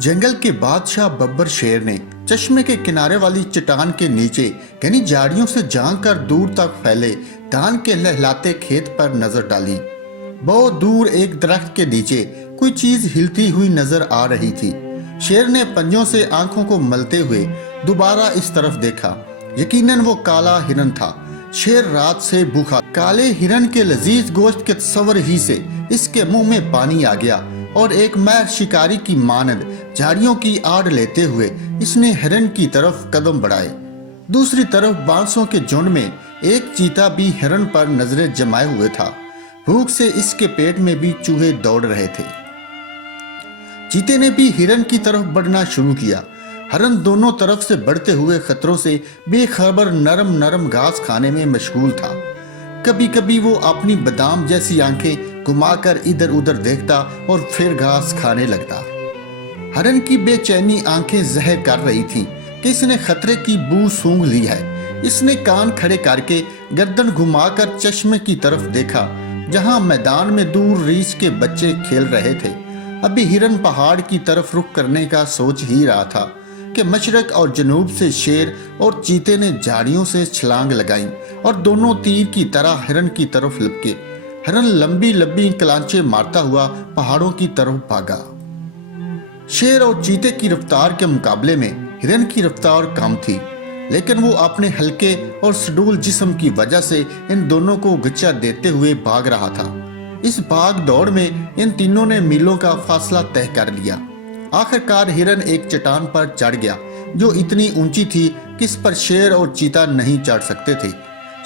जंगल के बादशाह बब्बर शेर ने चश्मे के किनारे वाली चट्टान के नीचे घनी झाड़ियों से झांककर दूर तक फैले धान के लहलाते खेत पर नजर डाली। बहुत दूर एक दरख्त के नीचे कोई चीज हिलती हुई नजर आ रही थी। शेर ने पंजों से आंखों को मलते हुए दोबारा इस तरफ देखा। यकीनन वो काला हिरन था। शेर रात से भूखा। काले हिरन के लजीज गोश्त के तस्वर ही से इसके मुंह में पानी आ गया और एक महर शिकारी की मानद झाड़ियों की आड़ लेते हुए इसने हिरन की तरफ कदम बढ़ाए। दूसरी तरफ बांसों के झुंड में एक चीता भी हिरन पर नजरें जमाए हुए था। भूख से इसके पेट में भी चूहे दौड़ रहे थे। चीते ने भी हिरन की तरफ बढ़ना शुरू किया। हिरन दोनों तरफ से बढ़ते हुए खतरों से बेखबर नरम नरम घास खाने में मशगूल था। कभी कभी वो अपनी बादाम जैसी आंखें घुमाकर इधर उधर देखता और फिर घास खाने लगता। हिरन की बेचैनी आंखें जहर कर रही थीं कि इसने खतरे की बू सूंघ ली है। इसने कान खड़े करके गर्दन घुमाकर चश्मे की तरफ देखा, जहां मैदान में दूर रीछ के बच्चे खेल रहे थे। अभी हिरन पहाड़ की तरफ रुख करने का सोच ही रहा था कि मशरक और जनूब से शेर और चीते ने झाड़ियों से छलांग लगाई और दोनों तीर की तरह हिरन की तरफ लपके। हिरन लंबी लंबी कलांचे मारता हुआ पहाड़ों की तरफ भागा। शेर और चीते की रफ्तार के मुकाबले में हिरन की रफ्तार कम थी, लेकिन वो अपने हल्के और सडूल जिस्म की वजह से इन दोनों को गच्चा देते हुए भाग रहा था। इस भाग दौड़ में इन तीनों ने मीलों का फासला तय कर लिया। आखिरकार हिरन एक चट्टान पर चढ़ गया जो इतनी ऊंची थी कि इस पर शेर और चीता नहीं चढ़ सकते थे।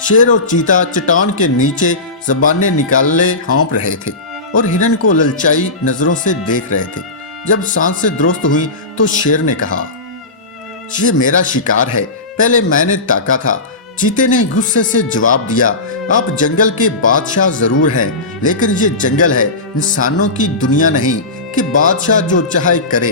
शेर और चीता चट्टान के नीचे जबानें निकाले हाँप रहे थे और हिरन को ललचाई नजरों से देख रहे थे। जब सांसें दुरुस्त हुई तो शेर ने कहा, ये मेरा शिकार है, पहले मैंने ताका था। चीते ने गुस्से से जवाब दिया, आप जंगल के बादशाह जरूर हैं, लेकिन ये जंगल है, इंसानों की दुनिया नहीं कि बादशाह जो चाहे करे।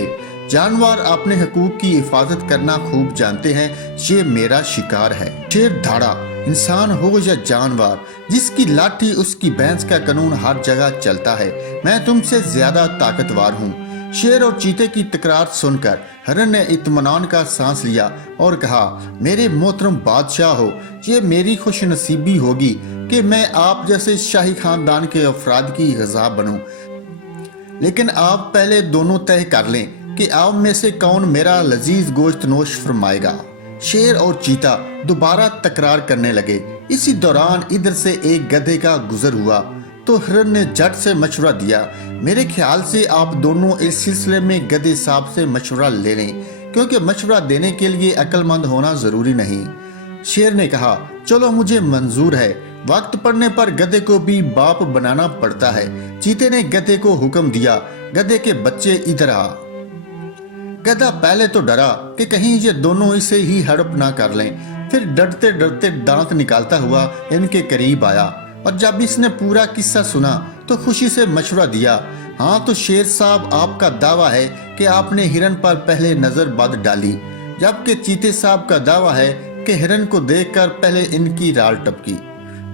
जानवर अपने हकूक की हिफाजत करना खूब जानते हैं। ये मेरा शिकार है। शेर धाड़ा, इंसान हो या जानवर, जिसकी लाठी उसकी भैंस का कानून हर जगह चलता है। मैं तुमसे ज्यादा ताकतवर हूँ। शेर और चीते की तकरार सुनकर हिरन ने इत्मीनान का सांस लिया और कहा, मेरे मोहतरम बादशाह हो, ये मेरी खुश नसीबी होगी कि मैं आप जैसे शाही खानदान के अफराद की ग़िज़ा बनूं। लेकिन आप पहले दोनों तय कर लें कि आप में से कौन मेरा लजीज गोश्त नोश फरमाएगा। शेर और चीता दोबारा तकरार करने लगे। इसी दौरान इधर से एक गधे का गुजर हुआ तो हिरन ने झट से मशवरा दिया, मेरे ख्याल से आप दोनों इस सिलसिले में गधे साहब से मशवरा ले लें, क्योंकि मशवरा देने के लिए अक्लमंद होना जरूरी नहीं। शेर ने कहा, चलो मुझे मंजूर है, वक्त पड़ने पर गधे को भी बाप बनाना पड़ता है। चीते ने गधे को हुक्म दिया, गधे के बच्चे इधर आ। गधा पहले तो डरा कि कहीं ये दोनों इसे ही हड़प ना कर लें, फिर डरते डरते दांत निकालता हुआ इनके करीब आया और जब इसने पूरा किस्सा सुना तो खुशी से मशवरा दिया, हाँ तो शेर साहब, आपका दावा है कि आपने हिरन पर पहले नजर बद डाली, जबकि चीते साहब का दावा है कि हिरन को देखकर पहले इनकी राल टपकी।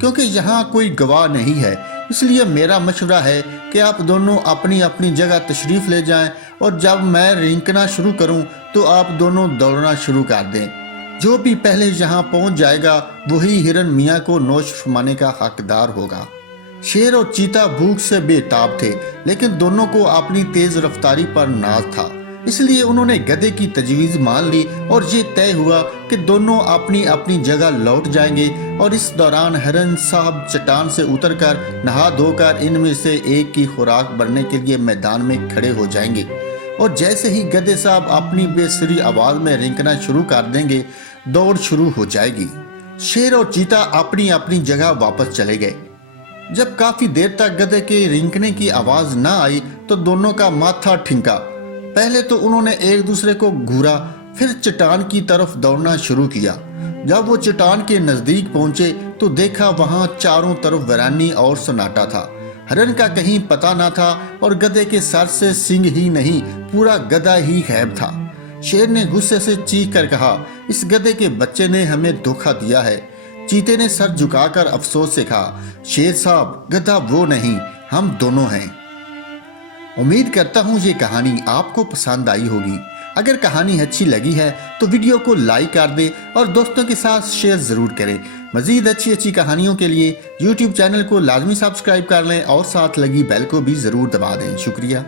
क्योंकि यहाँ कोई गवाह नहीं है, इसलिए मेरा मशवरा है कि आप दोनों अपनी अपनी जगह तशरीफ ले जाएं और जब मैं रेंकना शुरू करूं तो आप दोनों दौड़ना शुरू कर दें। जो भी पहले यहाँ पहुंच जाएगा वही हिरन मियाँ को नोश फरमाने का हकदार होगा। शेर और चीता भूख से बेताब थे, लेकिन दोनों को अपनी तेज रफ्तारी पर नाज था, इसलिए उन्होंने गधे की तजवीज मान ली और ये तय हुआ कि दोनों अपनी अपनी जगह लौट जाएंगे। और इस दौरान हिरन साहब चट्टान से उतरकर नहा धोकर इनमें से एक की खुराक बनने के लिए मैदान में खड़े हो जाएंगे और जैसे ही गधे साहब अपनी बेसुरी आवाज में रिंकना शुरू कर देंगे, दौड़ शुरू हो जाएगी। शेर और चीता अपनी अपनी जगह वापस चले गए। जब काफी देर तक गधे के रिंकने की आवाज ना आई तो दोनों का माथा ठिंका। पहले तो उन्होंने एक दूसरे को घूरा, फिर चट्टान की तरफ दौड़ना शुरू किया। जब वो चट्टान के नजदीक पहुंचे तो देखा वहां चारों तरफ वीरानी और सन्नाटा था। हिरन का कहीं पता ना था और गधे के सर से सींग ही नहीं, पूरा गधा ही गायब था। शेर ने गुस्से से चीख कर कहा, इस गधे के बच्चे ने हमें धोखा दिया है। चीते ने सर झुकाकर अफसोस से कहा, शेर साहब, गधा वो नहीं, हम दोनों हैं। امید کرتا ہوں یہ کہانی آپ کو پسند آئی ہوگی۔ اگر کہانی اچھی لگی ہے تو ویڈیو کو لائک کر دیں اور دوستوں کے ساتھ شیئر ضرور کریں۔ مزید اچھی کہانیوں کے لیے یوٹیوب چینل کو لازمی سبسکرائب کر لیں اور ساتھ لگی بیل کو بھی ضرور دبا دیں۔ شکریہ۔